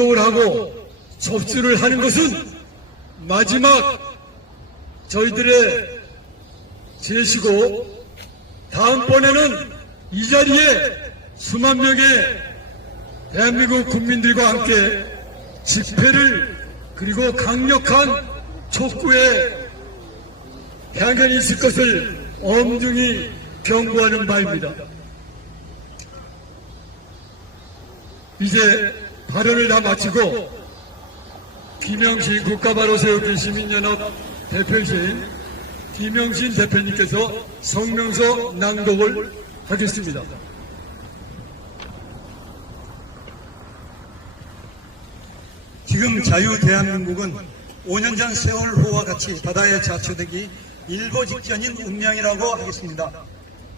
을 하고 접수를 하는 것은 마지막 저희들의 제시고, 다음번에는 이 자리에 수만 명의 대한민국 국민들과 함께 집회를, 그리고 강력한 촉구에 향연이 있을 것을 엄중히 경고하는 바입니다. 이제 발언을 다 마치고 김영신 국가바로세우기 시민연합 대표이신 김영신 대표님께서 성명서 낭독을 하겠습니다. 지금 자유대한민국은 5년 전 세월호와 같이 바다에 자초되기 일보 직전인 운명이라고 하겠습니다.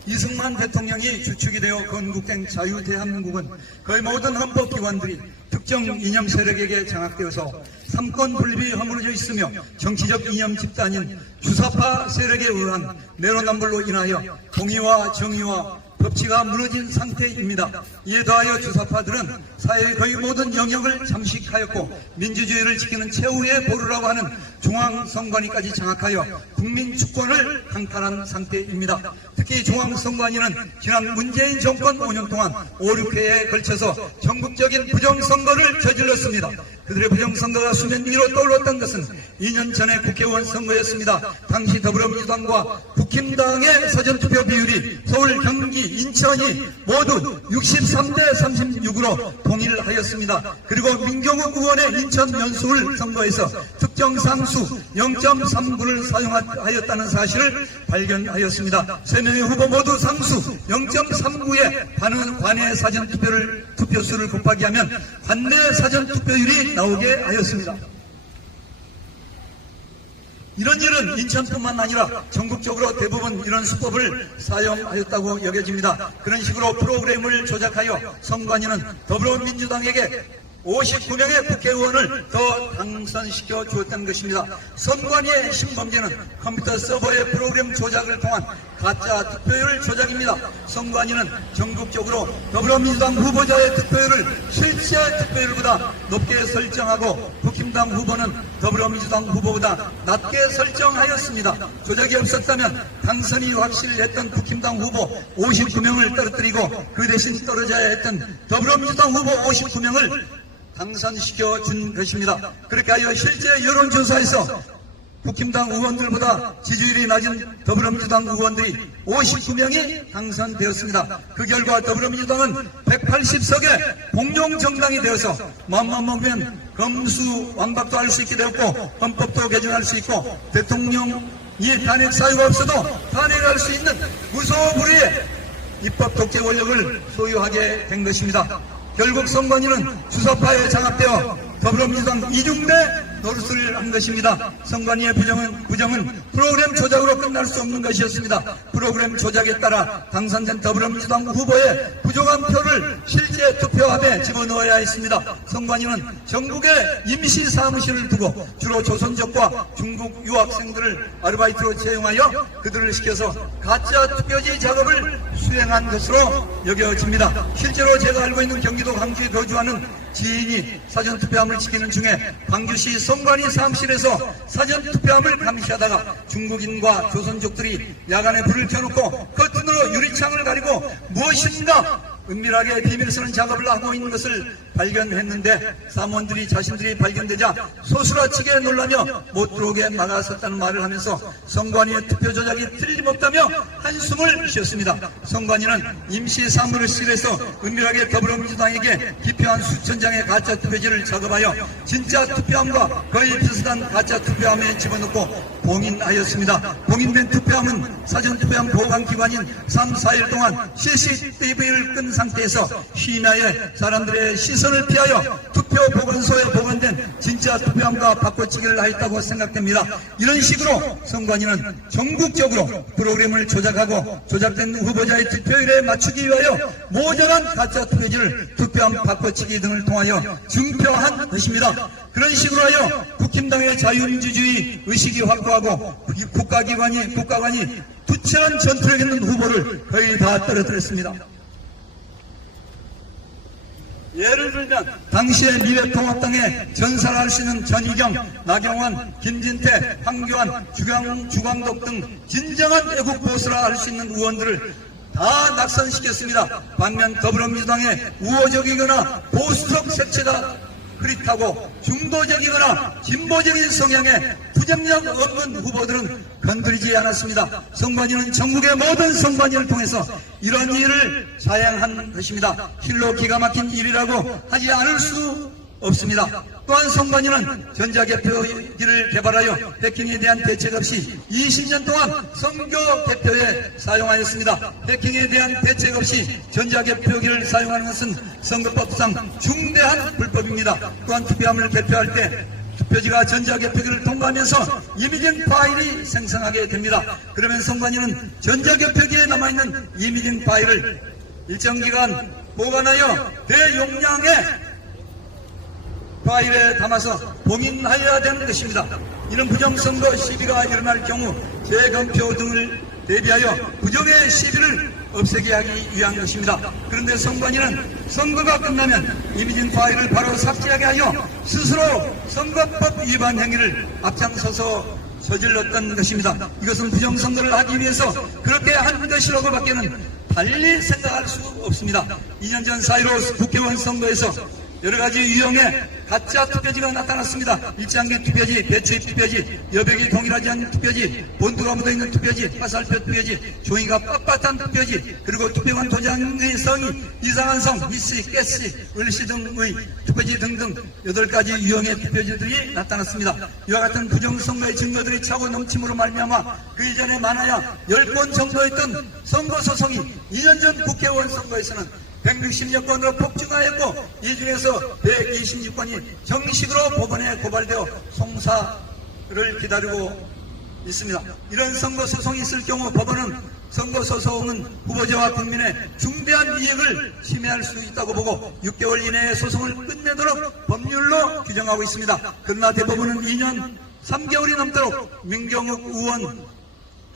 이승만 대통령이 주축이 되어 건국된 자유대한민국은 거의 모든 헌법기관들이 특정 이념 세력에게 장악되어서 삼권 분립이 허물어져 있으며 정치적 이념 집단인 주사파 세력에 의한 내로남불로 인하여 공의와 정의와 법치가 무너진 상태입니다. 이에 더하여 주사파들은 사회의 거의 모든 영역을 잠식하였고 민주주의를 지키는 최후의 보루라고 하는 중앙선관위까지 장악하여 국민 주권을 강탈한 상태입니다. 특히 중앙선관위는 지난 문재인 정권 5년 동안 5, 6회에 걸쳐서 전국적인 부정선거를 저질렀습니다. 그들의 부정선거가 수면 위로 떠올랐던 것은 2년 전의 국회의원 선거였습니다. 당시 더불어민주당과 국힘당의 사전투표 비율이 서울, 경기, 인천이 모두 63대 36으로 통일하였습니다. 그리고 민경욱 의원의 인천 연수울 선거에서 특정 상수 0.39를 사용하였다는 사실을 발견하였습니다. 3명의 후보 모두 상수 0.39의 관내 사전투표수를 곱하기 하면 관내 사전투표율이 나오게 하였습니다. 이런 일은 인천뿐만 아니라 전국적으로 대부분 이런 수법을 사용하였다고 여겨집니다. 그런 식으로 프로그램을 조작하여 선관위는 더불어민주당에게 59명의 국회의원을 더 당선시켜 주었다는 것입니다. 선관위의 신범죄는 컴퓨터 서버의 프로그램 조작을 통한 가짜 투표율 조작입니다. 선관위는 전국적으로 더불어민주당 후보자의 투표율을 실제 투표율보다 높게 설정하고 국힘당 후보는 더불어민주당 후보보다 낮게 설정하였습니다. 조작이 없었다면 당선이 확실했던 국힘당 후보 59명을 떨어뜨리고 그 대신 떨어져야 했던 더불어민주당 후보 59명을 당선시켜 준 것입니다. 그렇게 하여 실제 여론조사에서 국힘당 의원들보다 지지율이 낮은 더불어민주당 의원들이 59명이 당선되었습니다. 그 결과 더불어민주당은 180석의 공룡정당이 되어서 마음만 먹으면 검수완박도 할 수 있게 되었고 헌법도 개정할 수 있고 대통령이 탄핵 사유가 없어도 탄핵할 수 있는 무소불위의 입법 독재 권력을 소유하게 된 것입니다. 결국 선관위는 주사파에 장악되어 더불어민주당 이중대 노릇을 한 것입니다. 선관위의 부정은 프로그램 조작으로 끝날 수 없는 것이었습니다. 프로그램 조작에 따라 당선된 더불어민주당 후보의 부족한 표를 실제 투표함에 집어넣어야 했습니다. 선관위는 전국에 임시 사무실을 두고 주로 조선족과 중국 유학생들을 아르바이트로 채용하여 그들을 시켜서 가짜 투표지 작업을 수행한 것으로 여겨집니다. 실제로 제가 알고 있는 경기도 광주에 거주하는 지인이 사전투표함을 지키는 중에 광주시 선관위 사무실에서 사전투표함을 감시하다가 중국인과 조선족들이 야간에 불을 켜놓고 커튼으로 유리창을 가리고 무엇인가 은밀하게 비밀 쓰는 작업을 하고 있는 것을 발견했는데 사무원들이 자신들이 발견되자 소스라치게 놀라며 못 들어오게 막아섰다는 말을 하면서 선관위의 투표 조작이 틀림없다며 한숨을 쉬었습니다. 선관위는 임시 사무실에서 은밀하게 더불어민주당에게 기표한 수천 장의 가짜 투표지를 작업하여 진짜 투표함과 거의 비슷한 가짜 투표함에 집어넣고 봉인하였습니다. 봉인된 투표함은 사전투표함 보관기관인 3, 4일 동안 CCTV를 끈 상태에서 시내에 사람들의 시선을 피하여 투표 보관소에 보관된 진짜 투표함과 바꿔치기를 하였다고 생각됩니다. 이런 식으로 선관위는 전국적으로 프로그램을 조작하고 조작된 후보자의 투표율에 맞추기 위하여 모자란 가짜 투표지를 투표함 바꿔치기 등을 통하여 증표한 것입니다. 그런 식으로 하여 국힘당의 자유민주주의 의식이 확고하고 국가관이 투철한 전투력 있는 후보를 거의 다 떨어뜨렸습니다. 예를 들면 당시의 미래통합당의 전사를 할 수 있는 전희경, 나경원, 김진태, 황교안, 주광덕 등 진정한 애국 보수라 할 수 있는 의원들을 다 낙선시켰습니다. 반면 더불어민주당의 우호적이거나 보수적 색채가 흐릿하고 중도적이거나 진보적인 성향의 부정력 없는 후보들은 건드리지 않았습니다. 선관위는 전국의 모든 선관위를 통해서 이런 일을 자행한 것입니다. 힐로 기가 막힌 일이라고 하지 않을 수 없습니다. 또한 선관위는 전자개표기를 개발하여 해킹에 대한 대책 없이 20년 동안 선거 개표에 사용하였습니다. 해킹에 대한 대책 없이 전자개표기를 사용하는 것은 선거법상 중대한 불법입니다. 또한 투표함을 개표할 때 투표지가 전자개표기를 통과하면서 이미진 파일이 생성하게 됩니다. 그러면 선관위는 전자개표기에 남아있는 이미진 파일을 일정 기간 보관하여 대용량의 파일에 담아서 봉인하여야 되는 것입니다. 이는 부정선거 시비가 일어날 경우 재검표 등을 대비하여 부정의 시비를 없애게 하기 위한 것입니다. 그런데 선관위는 선거가 끝나면 이미진 파일을 바로 삭제하게 하여 스스로 선거법 위반 행위를 앞장서서 저질렀던 것입니다. 이것은 부정선거를 하기 위해서 그렇게 한 것이라고 밖에는 달리 생각할 수 없습니다. 2년 전 4.15 국회의원 선거에서 여러가지 유형의 가짜 투표지가 나타났습니다. 일장기 투표지, 배추입 투표지, 여백이 동일하지 않는 투표지, 본드가 묻어있는 투표지, 화살표 투표지, 종이가 빳빳한 투표지, 그리고 투표관 도장의 성이 이상한 성, 미씨, 깨씨, 을씨 등의 투표지 등등 8가지 유형의 투표지들이 나타났습니다. 이와 같은 부정선거의 증거들이 차고 넘침으로 말미암아 그 이전에 많아야 10건 정도였던 선거소송이 2년 전 국회의원 선거에서는 160여 건으로 폭증하였고 이 중에서 126건이 정식으로 법원에 고발되어 송사를 기다리고 있습니다. 이런 선거소송이 있을 경우 법원은 선거소송은 후보자와 국민의 중대한 이익을 침해할 수 있다고 보고 6개월 이내에 소송을 끝내도록 법률로 규정하고 있습니다. 그러나 대법원은 2년 3개월이 넘도록 민경욱 의원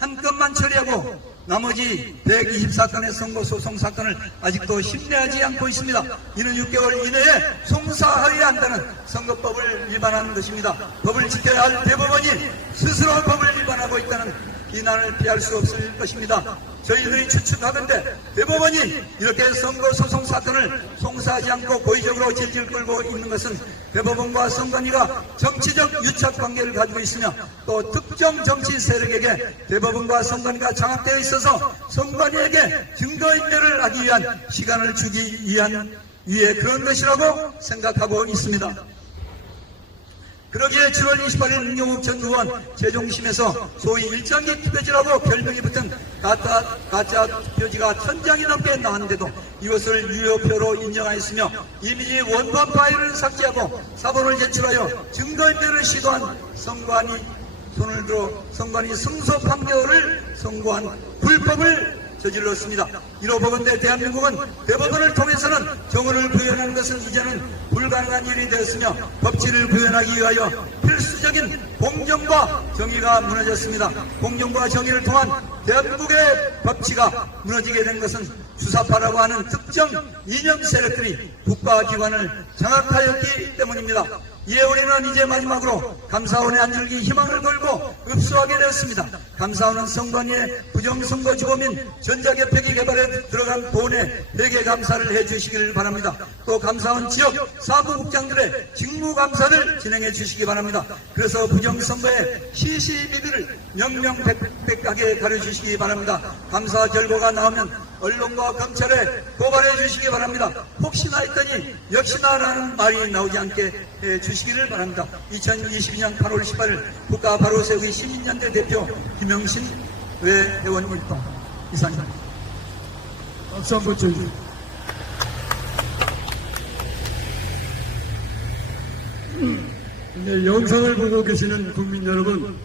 한 건만 처리하고 나머지 124건의 선거소송 사건을 아직도 심리하지 않고 있습니다. 이는 6개월 이내에 송사하여야 한다는 선거법을 위반하는 것입니다. 법을 지켜야 할 대법원이 스스로 법을 위반하고 있다는 비난을 피할 수 없을 것입니다. 저희들이 추측하건대 대법원이 이렇게 선거소송 사건을 송사하지 않고 고의적으로 질질 끌고 있는 것은 대법원과 선관위가 정치적 유착관계를 가지고 있으며 또 특정 정치 세력에게 대법원과 선관위가 장악되어 있어서 선관위에게 증거인멸을 하기 위한 시간을 주기 위해 그런 것이라고 생각하고 있습니다. 그러기에 7월 28일 민경욱 전 의원 제종심에서 소위 일장기 투표지라고 별명이 붙은 가짜 투표지가 1000장이 넘게 나왔는데도 이것을 유효표로 인정하였으며 이미 원본 파일을 삭제하고 사본을 제출하여 증거인멸을 시도한 선관위 손을 들어 선관위 승소 판결을 선고한 불법을 저질렀습니다. 이로 보건대 대한민국은 대법원을 통해서는 정의를 구현하는 것은 이제는 불가능한 일이 되었으며 법치를 구현하기 위하여 필수적인 공정과 정의가 무너졌습니다. 공정과 정의를 통한 대한민국의 법치가 무너지게 된 것은 주사파라고 하는 특정 이념 세력들이 국가기관을 장악하였기 때문입니다. 이에 우리는 이제 마지막으로 감사원의 안절기 희망을 걸고 읍수하게 되었습니다. 감사원은 선관위의 부정선거주범인 전자개표기 개발에 들어간 돈의 회계 감사를 해주시길 바랍니다. 또 감사원 지역 사무국장들의 직무감사를 진행해 주시기 바랍니다. 그래서 부정선거의 시시비비를 명명백백하게 가려주시기 바랍니다. 감사 결과가 나오면 언론과 검찰에 고발해 주시기 바랍니다. 혹시나 했더니 역시나라는 말이 나오지 않게 해주시기를 바랍니다. 2022년 8월 18일 국가 바로 세우기 시민연대 대표 김영신 외회원 일동 이상입니다. 박수 한번 쳐주세요. 네, 영상을 보고 계시는 국민 여러분,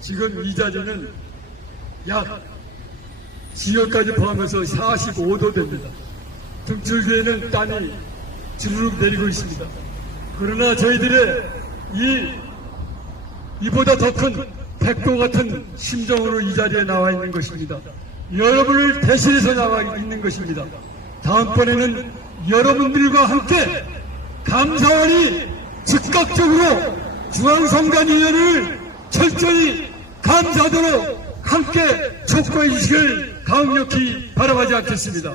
지금 이 자리는 약 지역까지 포함해서 45도 됩니다. 등줄기에는 땀이 주르륵 내리고 있습니다. 그러나 저희들의 이보다 더 큰 백도 같은 심정으로 이 자리에 나와 있는 것입니다. 여러분을 대신해서 나와 있는 것입니다. 다음번에는 여러분들과 함께 감사원이 즉각적으로 중앙선관위원회를 철저히 감사하도록 함께 촉구해 주시길 강력히 바라지 않겠습니다.